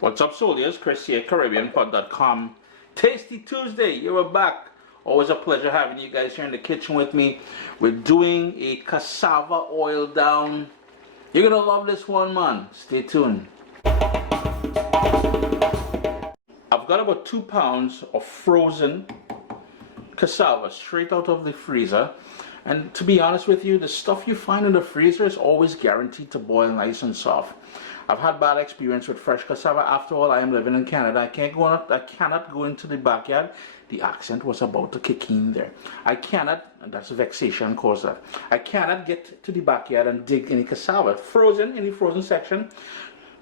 What's up, soldiers? Chris here, CaribbeanPod.com. Tasty Tuesday, you're back. Always a pleasure having you guys here in the kitchen with me. We're doing a cassava oil down. You're gonna love this one, man. Stay tuned. I've got about 2 pounds of frozen cassava straight out of the freezer. And to be honest with you, the stuff you find in the freezer is always guaranteed to boil nice and soft. I've had bad experience with fresh cassava. After all, I am living in Canada. I cannot go into the backyard. The accent was about to kick in there. I cannot, and that's vexation cause that. I cannot get to the backyard and dig any cassava. Frozen, in the frozen section.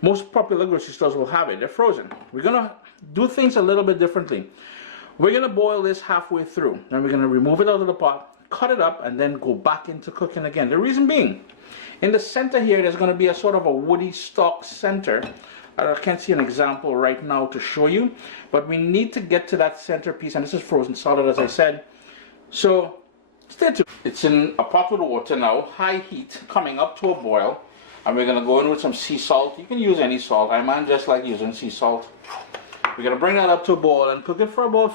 Most popular grocery stores will have it. They're frozen. We're gonna do things a little bit differently. We're gonna boil this halfway through. Then we're gonna remove it out of the pot, cut it up, and then go back into cooking again. The reason being, in the center here, there's going to be a sort of a woody stalk center. I can't see an example right now to show you, but we need to get to that center piece, and this is frozen solid, as I said. So stay tuned. It's in a pot with water now, high heat, coming up to a boil, and we're going to go in with some sea salt. You can use any salt. I mind just like using sea salt. We're going to bring that up to a boil and cook it for about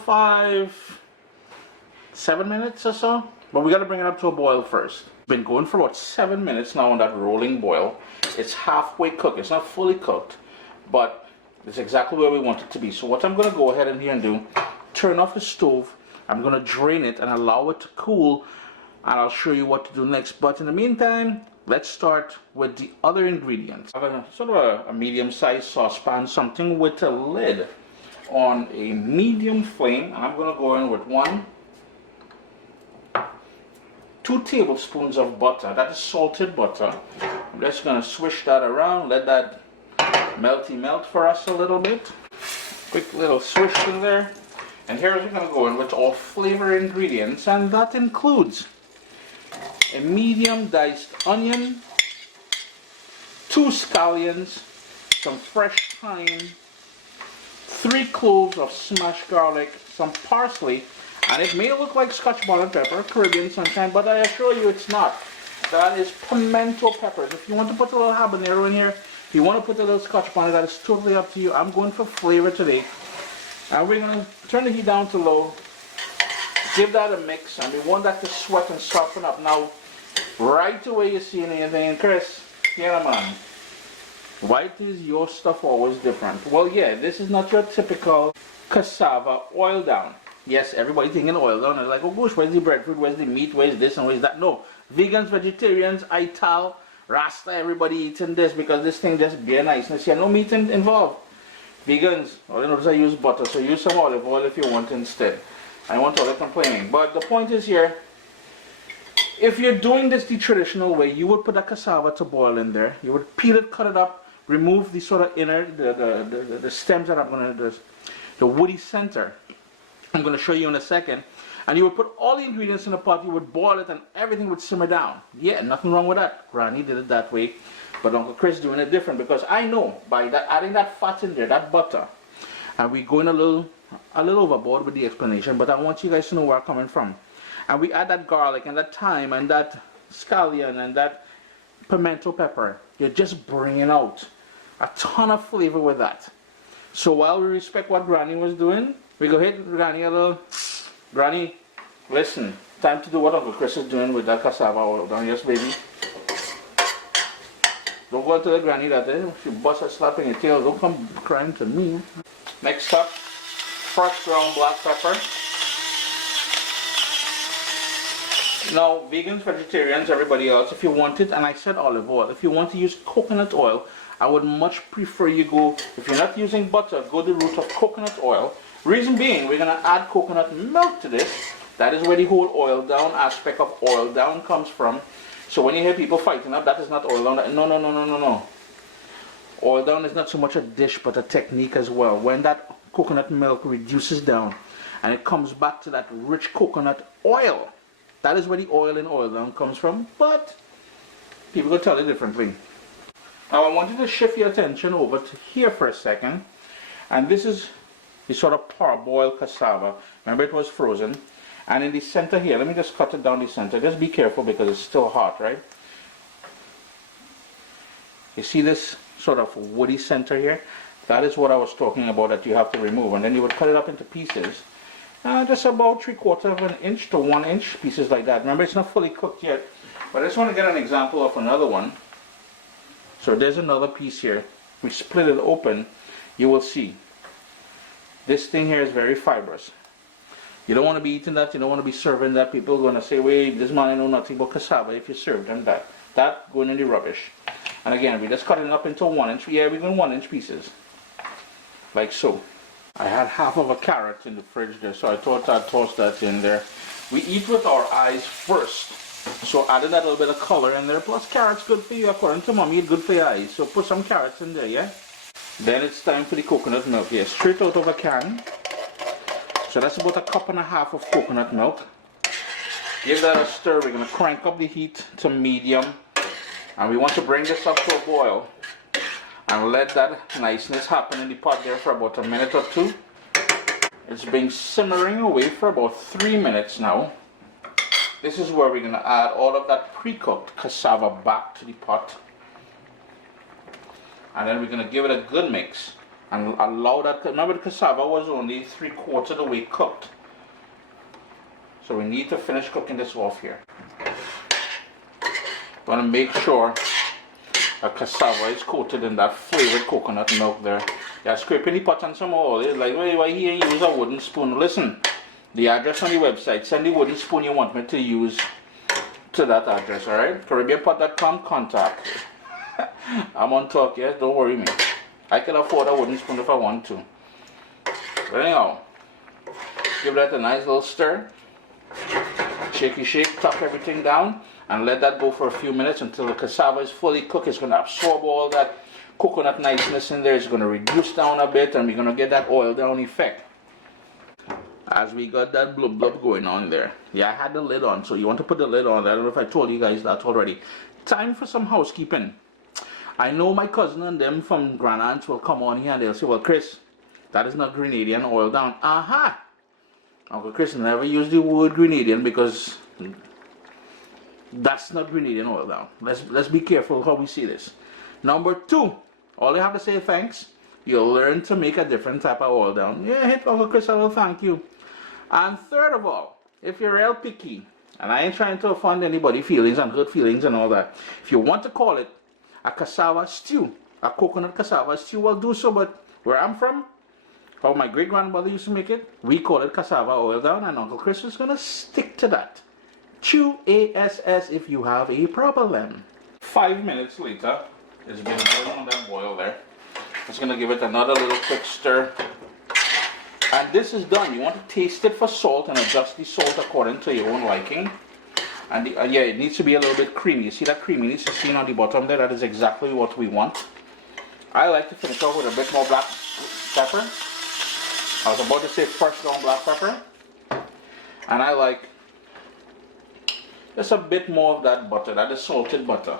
7 minutes or so. But we got to bring it up to a boil first. Been going for about 7 minutes now on that rolling boil. It's halfway cooked. It's not fully cooked, but it's exactly where we want it to be. So what I'm going to go ahead and here and do, turn off the stove. I'm going to drain it and allow it to cool, and I'll show you what to do next. But in the meantime, let's start with the other ingredients. I have a sort of a medium-sized saucepan, something with a lid on a medium flame, and I'm going to go in with 2 tablespoons of butter. That is salted butter. I'm just going to swish that around, let that melt for us a little bit. Quick little swish in there. And here we're going to go in with all flavor ingredients, and that includes a medium diced onion, 2 scallions, some fresh thyme, 3 cloves of smashed garlic, some parsley. And it may look like Scotch bonnet pepper, Caribbean sunshine, but I assure you it's not. That is pimento peppers. If you want to put a little habanero in here, if you want to put a little Scotch bonnet, that is totally up to you. I'm going for flavor today. And we're going to turn the heat down to low, give that a mix, and we want that to sweat and soften up. Now, right away you see anything, Chris, yeah man, why is your stuff always different? Well, yeah, this is not your typical cassava oil down. Yes, everybody thinking oil down. They're like, oh gosh, where's the breadfruit? Where's the meat? Where's this and where's that? No. Vegans, vegetarians, Ital, Rasta, everybody eating this because this thing just bare niceness. Yeah, no meat involved. Vegans, all you notice I use butter, so use some olive oil if you want instead. I want all the complaining. But the point is here, if you're doing this the traditional way, you would put a cassava to boil in there. You would peel it, cut it up, remove the sort of inner, the stems that I'm going to, the woody center. I'm going to show you in a second. And you would put all the ingredients in a pot, you would boil it, and everything would simmer down. Yeah, nothing wrong with that. Granny did it that way, but Uncle Chris doing it different, because I know by that, adding that fat in there, that butter, and we going a little overboard with the explanation, but I want you guys to know where I'm coming from. And we add that garlic and that thyme and that scallion and that pimento pepper. You're just bringing out a ton of flavor with that. So while we respect what Granny was doing, we go ahead, Granny, listen, time to do what Uncle Chris is doing with that cassava oil down. Yes, baby. Don't go to the Granny that day. She busts a slap in your tail. Don't come crying to me. Next up, fresh ground black pepper. Now, vegans, vegetarians, everybody else, if you want it, and I said olive oil, if you want to use coconut oil, I would much prefer you go, if you're not using butter, go the route of coconut oil. Reason being, we're going to add coconut milk to this. That is where the whole oil down aspect of oil down comes from. So when you hear people fighting up, that is not oil down. No. Oil down is not so much a dish, but a technique as well. When that coconut milk reduces down and it comes back to that rich coconut oil, that is where the oil in oil down comes from. But people will tell you differently. Now I want you to shift your attention over to here for a second. And this is the sort of parboiled cassava. Remember, it was frozen. And in the center here, let me just cut it down the center. Just be careful because it's still hot, right? You see this sort of woody center here? That is what I was talking about that you have to remove. And then you would cut it up into pieces. Just about 3/4 of an inch to 1 inch pieces like that. Remember, it's not fully cooked yet. But I just want to get an example of another one. So there's another piece here. We split it open. You will see. This thing here is very fibrous. You don't want to be eating that. You don't want to be serving that. People are going to say, wait, this man I know nothing about cassava if you serve them that. That going in the rubbish. And again, we just cut it up into 1 inch. Yeah, we're going 1 inch pieces. Like so. I had half of a carrot in the fridge there, so I thought I'd toss that in there. We eat with our eyes first. So adding that little bit of color in there. Plus carrots good for you. According to mommy, it's good for your eyes. So put some carrots in there, yeah? Then it's time for the coconut milk here. Straight out of a can. So that's about 1.5 cups of coconut milk. Give that a stir. We're going to crank up the heat to medium. And we want to bring this up to a boil. And let that niceness happen in the pot there for about a minute or two. It's been simmering away for about 3 minutes now. This is where we're going to add all of that pre-cooked cassava back to the pot. And then we're going to give it a good mix. And allow that, remember the cassava was only 3/4 of the way cooked. So we need to finish cooking this off here. Want to make sure the cassava is coated in that flavored coconut milk there. You're scraping the pot and some oil. It's like, why here you use a wooden spoon? Listen, the address on the website, send the wooden spoon you want me to use to that address, alright? CaribbeanPot.com, contact. I'm on talk, yeah? Don't worry me. I can afford a wooden spoon if I want to. But anyhow, give that a nice little stir. Shaky shake, tuck everything down. And let that go for a few minutes until the cassava is fully cooked. It's going to absorb all that coconut niceness in there. It's going to reduce down a bit and we're going to get that oil down effect. As we got that blub blub going on there. Yeah, I had the lid on, so you want to put the lid on. I don't know if I told you guys that already. Time for some housekeeping. I know my cousin and them from Grand Aunts will come on here and they'll say, well, Chris, that is not Grenadian oil down. Aha! Uncle Chris never used the word Grenadian because that's not Grenadian oil down. Let's be careful how we see this. Number 2, all you have to say thanks. You'll learn to make a different type of oil down. Yeah, hit Uncle Chris, I will thank you. And third of all, if you're real picky, and I ain't trying to offend anybody's feelings and hurt feelings and all that, if you want to call it a cassava stew, a coconut cassava stew, will do so. But where I'm from, how my great grandmother used to make it, we call it cassava oil down, and Uncle Chris is gonna stick to that. Chew ASS if you have a problem. 5 minutes later, it's been going on that boil there. Just gonna give it another little quick stir. And this is done. You want to taste it for salt and adjust the salt according to your own liking. And yeah, it needs to be a little bit creamy. You see that creaminess you see on the bottom there? That is exactly what we want. I like to finish off with a bit more black pepper. I was about to say fresh ground black pepper. And I like just a bit more of that butter. That is salted butter.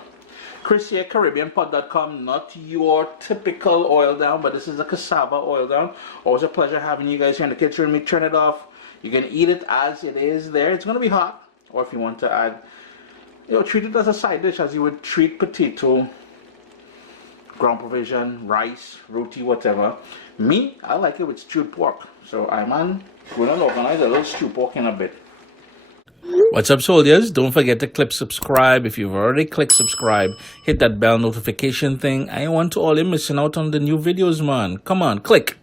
Chris here, CaribbeanPot.com, not your typical oil down, but this is a cassava oil down. Always a pleasure having you guys here in the kitchen. Let me turn it off. You can eat it as it is there. It's going to be hot. Or if you want to add, treat it as a side dish as you would treat potato, ground provision, rice, roti, whatever. Me, I like it with stewed pork. So I'm going to organize a little stewed pork in a bit. What's up, soldiers? Don't forget to click subscribe. If you've already clicked subscribe, hit that bell notification thing. I want to all you missing out on the new videos, man. Come on, click.